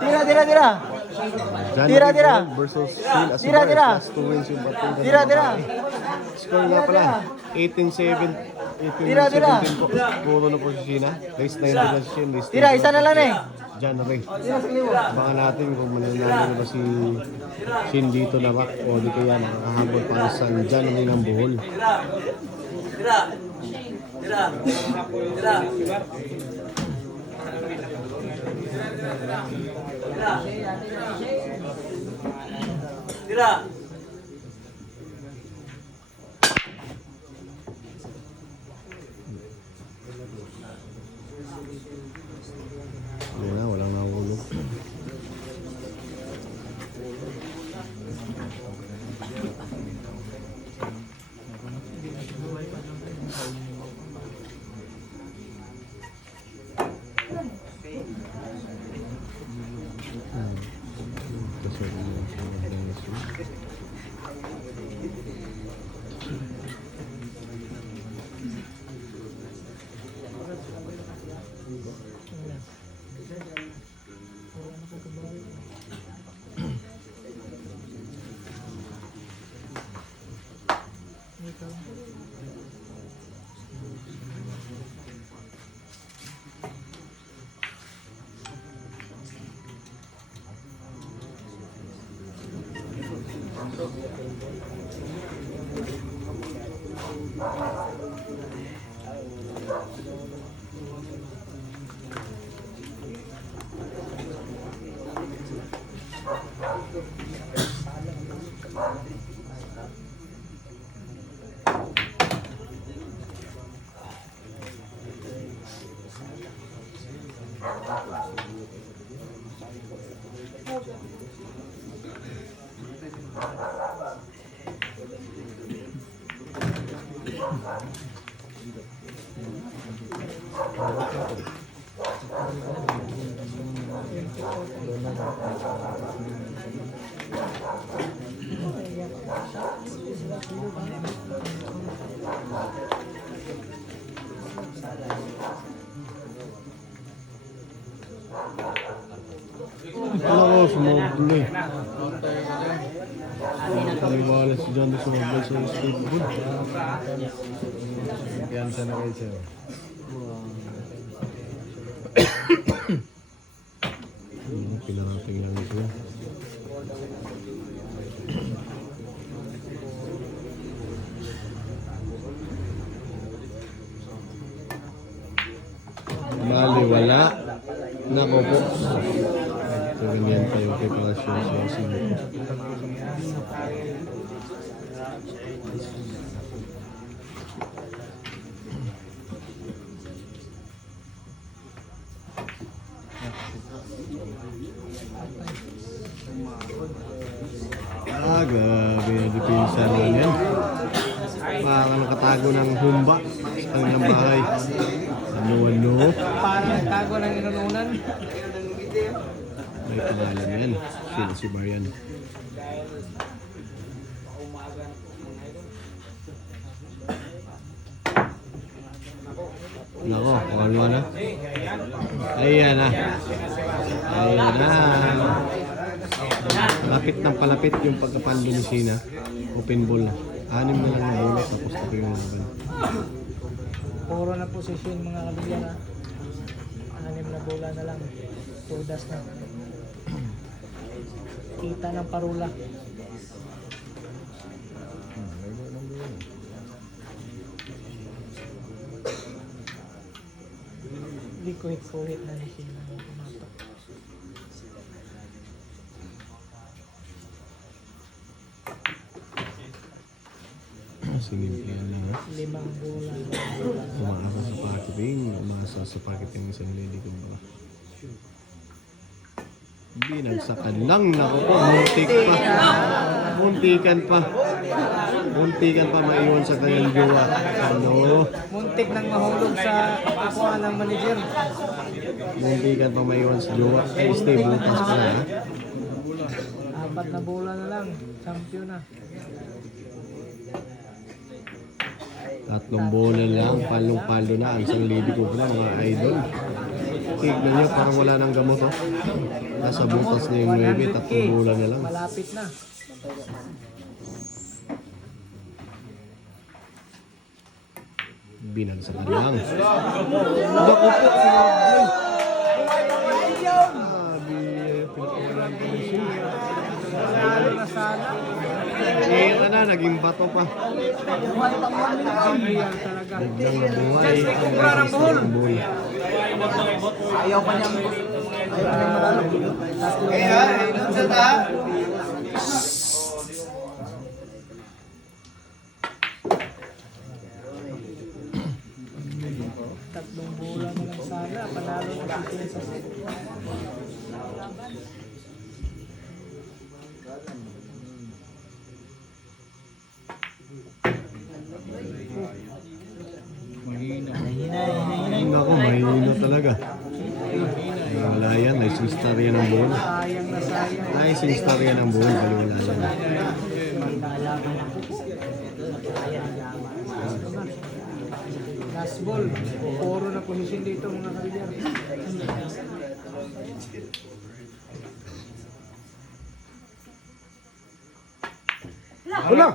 Tira, tira, tira. John Tira, Ray tira. Ball versus Phil Asibar. Tira, tira. Plus 2 wins yung batuta. Tira, tira. Score nga pala. 18-7. Tira, tira. 18-17 po. Puro na po si Sheena. Race 9 na si Sheena. Tira, isa na lang eh. John Ray. Tira sa liwo. Abangan natin kung mananalo ba si Shin dito na ba o di kaya makakahabol para sa John Ray ng Bohol. Tira. Tira. Tira. Tira. Ayan na, walang nahulog. Alam ko, sumobol eh. Paliwala si John na sumobol sa skateboard. Yan siya na kayo siya. Pinarating lang ito. Bali, wala. Nako po. So, ganyan tayo preparasyon sa sinuko. Grabe na dipinsa lang yan. Parang nakatago ng humba sa kanyang bahay. Ano? Parang tago ng inununan. May pangalan yan. Sino si Marian? Nako, kumalma na. Ayan na. Ayan na. Palapit ng palapit yung pagkapando ni Sheena. Open ball na. 6 na lang na ulit tapos na yung laban. Puro na posisyon mga kabigya na. 6 na bola na lang. Tudas na. Kita ng parula. Hindi kuhit-kuhit na ni Sheena. Sinimpihan lang ha. 5 bola. Umaasa sa packaging. Umaasa sa packaging isang lady ko ba. Binagsakan lang. Naku po, muntik pa. Muntikan pa. Muntikan pa maiwan sa kanyang jowa. Ano? Muntik nang mahulog sa akuha ng manager. Muntikan pa maiwan sa jowa. Ay, stay butas pa na ha. 4 na bola na lang. Champion na. 3 bola lang. Palong-palo na ang isang lady ko pala mga idol. Tignan niyo, parang wala nang gamot, oh. Nasa butas na yung 9, 3 bulan na lang. Malapit na. Binagsakan lang. Naku po, sinabi. Sabi, pinakawalan ko siya. Panalo na sana. Naging bato pa. Ayan talaga. Biglang buhay. Chance ni Kubra ng buhol. Ayaw pa niyang manalo. Tatlong bola na lang sana. Panalo na si Kansas. Naku, mahina talaga. Wala yan, licensed star yan ang buwan. Sayang na sayang. Licensed star yan ang buwan, baliwala yan. Last ball. Puro na posisyon dito mga kabilyar. Wala!